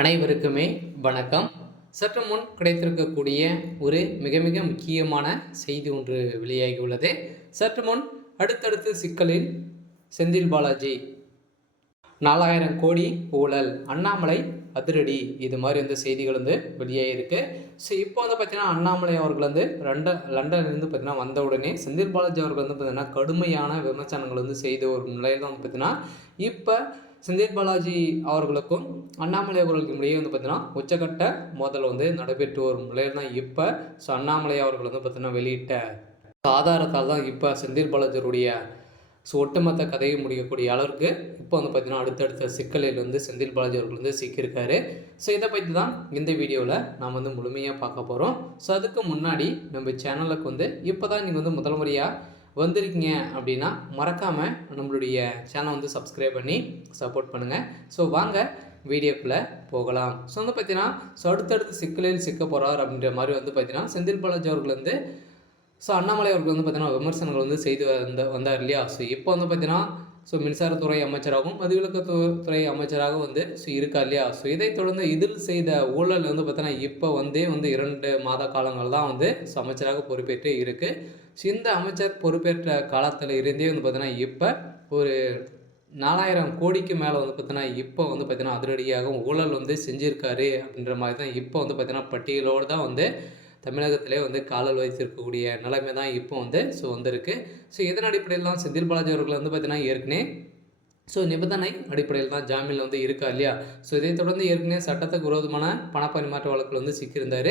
அனைவருக்குமே வணக்கம். சற்று முன் கிடைத்திருக்கக்கூடிய ஒரு மிக மிக முக்கியமான செய்தி ஒன்று வெளியாகியுள்ளது. சற்று முன் அடுத்தடுத்து சிக்கலில் செந்தில் பாலாஜி 4000 கோடி ஊழல், அண்ணாமலை அதிரடி, இது மாதிரி வந்து செய்திகள் வந்து வெளியாகிருக்கு. ஸோ இப்போ வந்து பார்த்தீங்கன்னா அண்ணாமலை அவர்கள் வந்து லண்டன்லேருந்து பார்த்தீங்கன்னா வந்த உடனே செந்தில் பாலாஜி அவர்கள் வந்து பார்த்தீங்கன்னா கடுமையான விமர்சனங்கள் வந்து செய்த ஒரு நிலையில் தான் வந்து பார்த்தீங்கன்னா இப்போ செந்தில் பாலாஜி அவர்களுக்கும் அண்ணாமலை அவர்களுக்கும் இடையே வந்து பார்த்தீங்கன்னா உச்சக்கட்ட மோதல் வந்து நடைபெற்று வரும் நிலையில் தான் இப்போ அண்ணாமலை அவர்கள் வந்து பார்த்தீங்கன்னா வெளியிட்ட ஆதாரத்தால் தான் இப்போ செந்தில் பாலாஜியுடைய ஒட்டுமொத்த கதையை முடிக்கக்கூடிய அளவுக்கு இப்போ வந்து பார்த்தீங்கன்னா அடுத்தடுத்த சிக்கலில் வந்து செந்தில் பாலாஜி அவர்கள் வந்து சிக்கியிருக்காரு. ஸோ இதை பற்றி தான் இந்த வீடியோவில் நாம் வந்து முழுமையாக பார்க்க போகிறோம். ஸோ அதுக்கு முன்னாடி நம்ம சேனலுக்கு வந்து இப்போ தான் நீங்கள் வந்து முதல் முறையாக வந்திருக்கீங்க அப்படின்னா மறக்காமல் நம்மளுடைய சேனலை வந்து சப்ஸ்கிரைப் பண்ணி சப்போர்ட் பண்ணுங்கள். ஸோ வாங்க வீடியோக்குள்ளே போகலாம். ஸோ வந்து பார்த்தீங்கன்னா அடுத்தடுத்து சிக்கலில் சிக்க போகிறார் அப்படின்ற மாதிரி வந்து பார்த்தீங்கன்னா செந்தில் பாலாஜி அவர்கள் வந்து அண்ணாமலை அவர்கள் வந்து பார்த்தீங்கன்னா விமர்சனங்கள் வந்து செய்து வந்தார் இல்லையா. ஸோ இப்போ வந்து பார்த்தீங்கன்னா மின்சாரத்துறை அமைச்சராகவும் மதுவிலக்குத்துறை அமைச்சராக வந்து இருக்கா இல்லையா. ஸோ இதை தொடர்ந்து இதில் செய்த ஊழல் வந்து பார்த்தீங்கன்னா இப்போ வந்து 2 மாத காலங்கள் தான் வந்து அமைச்சராக பொறுப்பேற்று இருக்குது. ஸோ இந்த அமைச்சர் பொறுப்பேற்ற காலத்தில் இருந்தே வந்து பார்த்தீங்கன்னா இப்போ ஒரு 4000 கோடிக்கு மேலே வந்து பார்த்தீங்கன்னா இப்போ வந்து பார்த்தீங்கன்னா அதிரடியாக ஊழல் வந்து செஞ்சுருக்காரு அப்படின்ற மாதிரி தான் இப்போ வந்து பார்த்தீங்கன்னா பட்டியலோடு தான் வந்து தமிழகத்திலே வந்து காலல் வைத்திருக்கக்கூடிய நிலைமை தான் இப்போ வந்து வந்திருக்கு. இதன் அடிப்படையில் தான் செந்தில் பாலாஜி அவர்கள் வந்து பார்த்தீங்கன்னா ஏற்கனவே நிபந்தனை அடிப்படையில் தான் ஜாமீனில் வந்து இருக்கா இல்லையா. இதைத் தொடர்ந்து ஏற்கனவே சட்டத்துக்கு விரோதமான பணப்பரிமாற்ற வழக்கில் வந்து சிக்கியிருந்தார்.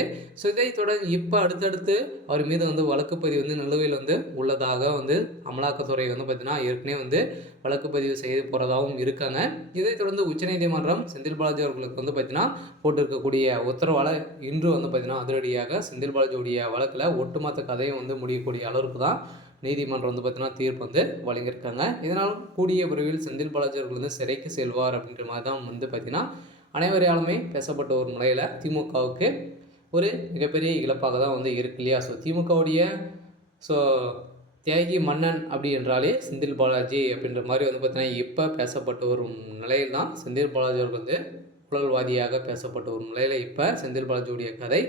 இதைத் தொடர்ந்து இப்போ அடுத்தடுத்து அவர் மீது வந்து வழக்குப்பதிவு வந்து நிலுவையில் வந்து உள்ளதாக வந்து அமலாக்கத்துறை வந்து பார்த்தீங்கன்னா ஏற்கனவே வந்து வழக்குப்பதிவு செய்து போகிறதாகவும் இருக்காங்க. இதைத் தொடர்ந்து உச்சநீதிமன்றம் செந்தில் பாலாஜி அவர்களுக்கு வந்து பார்த்தீங்கன்னா போட்டிருக்கக்கூடிய உத்தரவால் இன்று வந்து பார்த்தீங்கன்னா அதிரடியாக செந்தில் பாலாஜியுடைய வழக்கில் ஒட்டுமொத்த கதையை வந்து முடியக்கூடிய அளவுக்கு தான் நீதிமன்றம் வந்து பார்த்தீங்கன்னா தீர்ப்பு வந்து வழங்கியிருக்காங்க. இதனால் கூடிய விரைவில் செந்தில் பாலாஜி அவர்கள் வந்து சிறைக்கு செல்வார் அப்படின்ற மாதிரி தான் வந்து பார்த்தீங்கன்னா அனைவராலுமே பேசப்பட்ட ஒரு நிலையில் திமுகவுக்கு ஒரு மிகப்பெரிய இழப்பாக தான் வந்து இருக்கு இல்லையா. திமுகவுடைய தியாகி மன்னன் அப்படி என்றாலே செந்தில் பாலாஜி அப்படின்ற மாதிரி வந்து பார்த்தீங்கன்னா இப்போ பேசப்பட்டு வரும் நிலையில் தான் செந்தில் பாலாஜி அவர்கள் வந்து ஊழல்வாதியாக பேசப்பட்ட ஒரு நிலையில் இப்போ செந்தில் பாலாஜியுடைய கதை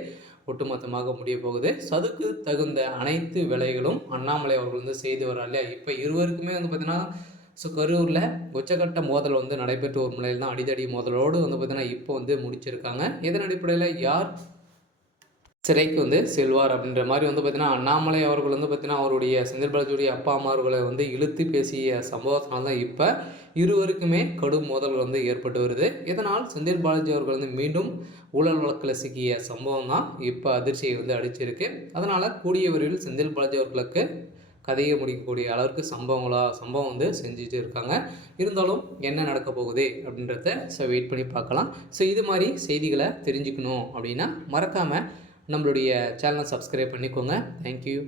ஒட்டுமொத்தமாக முடிய போகுது. அதுக்கு தகுந்த அனைத்து வேலைகளும் அண்ணாமலை அவர்கள் வந்து செய்து வர்றார் இல்லையா. இப்போ இருவருக்குமே வந்து பார்த்தீங்கன்னா கரூரில் உச்சக்கட்ட மோதல் வந்து நடைபெற்ற ஒரு நிலையில் தான் அடிதடி மோதலோடு வந்து பார்த்தீங்கன்னா இப்போ வந்து முடிச்சிருக்காங்க. இதன் அடிப்படையில் யார் சிறைக்கு வந்து செல்வார் அப்படின்ற மாதிரி வந்து பார்த்தீங்கன்னா அண்ணாமலை அவர்கள் வந்து பார்த்தீங்கன்னா அவருடைய செந்தில் பாலாஜியுடைய அப்பா அம்மா அவர்களை வந்து இழுத்து பேசிய சம்பவத்தினால தான் இப்போ இருவருக்குமே கடும் மோதல்கள் வந்து ஏற்பட்டு வருது. இதனால் செந்தில் பாலாஜி அவர்கள் வந்து மீண்டும் ஊழல் வழக்கில் சிக்கிய சம்பவம் தான் இப்போ அதிர்ச்சியை வந்து அடிச்சிருக்கு. அதனால் கூடிய விரைவில் செந்தில் பாலாஜி அவர்களுக்கு கதையை முடிக்கக்கூடிய அளவுக்கு சம்பவம் வந்து செஞ்சுட்டு இருக்காங்க. இருந்தாலும் என்ன நடக்க போகுது அப்படின்றத வெயிட் பண்ணி பார்க்கலாம். இது மாதிரி செய்திகளை தெரிஞ்சுக்கணும் அப்படின்னா மறக்காமல் நம்மளுடைய சேனலை சப்ஸ்கிரைப் பண்ணிக்கோங்க. தேங்க்யூ.